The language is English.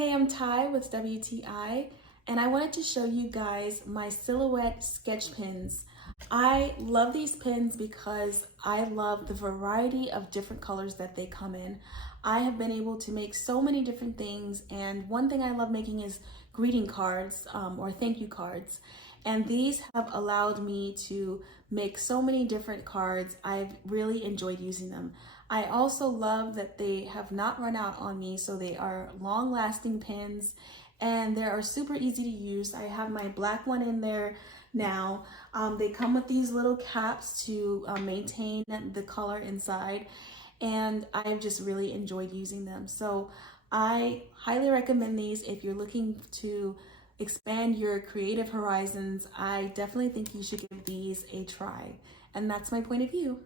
Hey, I'm Ty with WTI, and I wanted to show you guys my silhouette sketch pins. I love these pins because I love the variety of different colors that they come in. I have been able to make so many different things, and one thing I love making is greeting cards or thank you cards. And these have allowed me to make so many different cards. I've really enjoyed using them. I also love that they have not run out on me, so they are long lasting pins and they are super easy to use. I have my black one in there now. They come with these little caps to maintain the color inside, and I've just really enjoyed using them. So I highly recommend these if you're looking to expand your creative horizons. I definitely think you should give these a try. And that's my point of view.